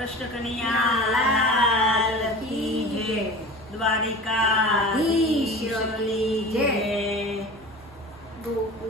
કૃષ્ણ કનૈયા લાલ કી જય દ્વારિકા જય. ગોકુળમાં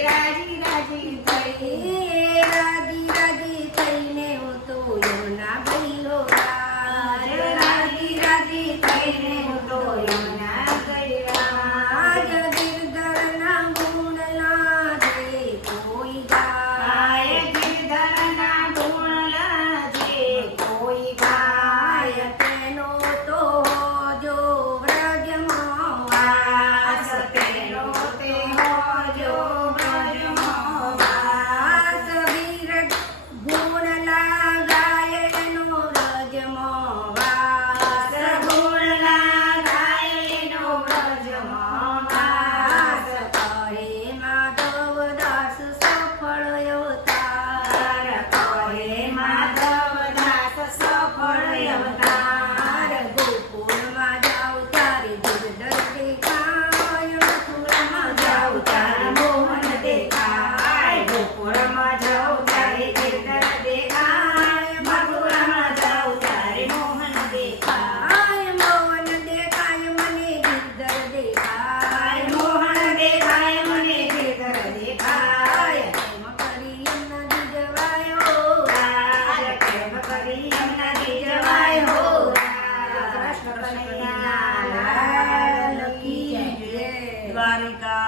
body, God.